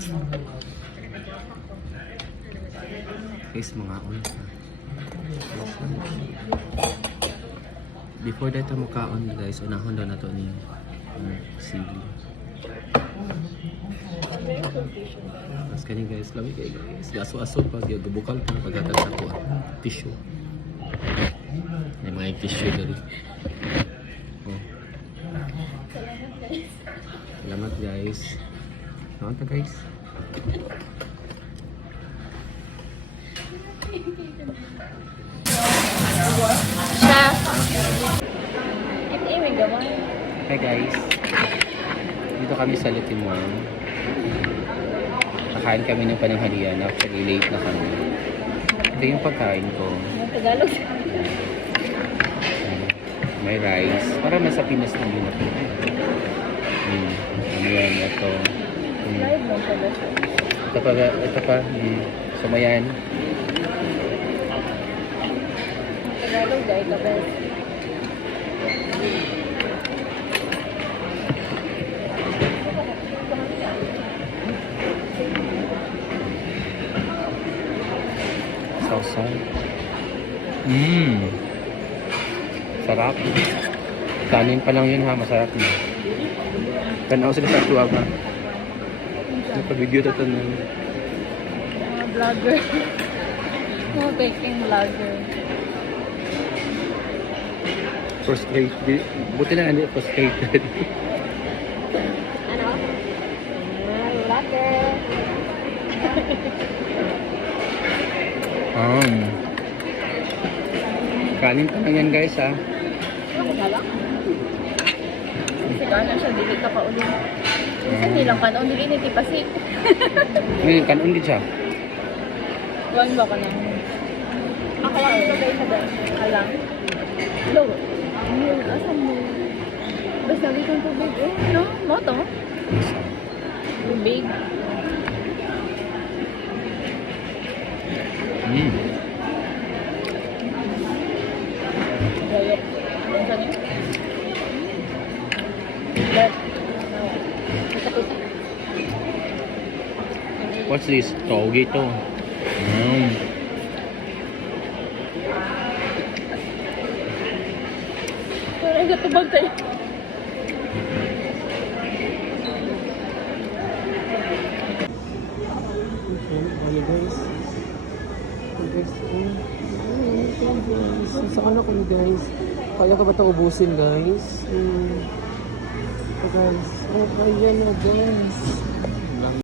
Guys, mga unsa. Before dito mo kaon guys, unahon daw na to ni sili. Tapos kani guys, lami kayo guys. Gaso-aso pag gabukal pa na paghatag sa ko. Tissue. May mga tissue dali. Oh. Salamat guys. Salamat guys. Chef! Ito gamay. Hi guys. Dito kami sa Lutimang. Nakain kami ng pananghalian. Actually late na kami. Ito yung pagkain ko. Ang Tagalog. May rice. Para nasa Pinas na yun ako. Ano yan? Ito. Live mo pala siya. Ito pa. Sumayan. Tagalog dahil ka ba? Sausaw. Sarap. Kanin pa lang yun ha. Masarap na. Tanaw sila sa tuwa ba? Napag-video ito na. Mga vlogger. Mga baking vlogger. Frustrated. Buti na hindi frustrated. Ano? Vlogger. Kanin pa lang yan guys ha. Ano ka lang? Kasi gano'n siya, dili ka pa ulit. Kasi nilang kanon, dili ni tipasik. Ngayon, kanon din siya. Gawin ba ka na? Ako lang ito kayo sa dahil. Alang. Hello. Ayun, asan mo? Basta lagi kang tubig. Oh, no? Mo to? Tubig. Gayok. Ano sa niyo? But, isa-isa. What's this? Toge ito. Parang gatubag tayo. Ano guys? Saan ako guys? Kaya ka ba ito ubusin guys? Guys, kaya na guys.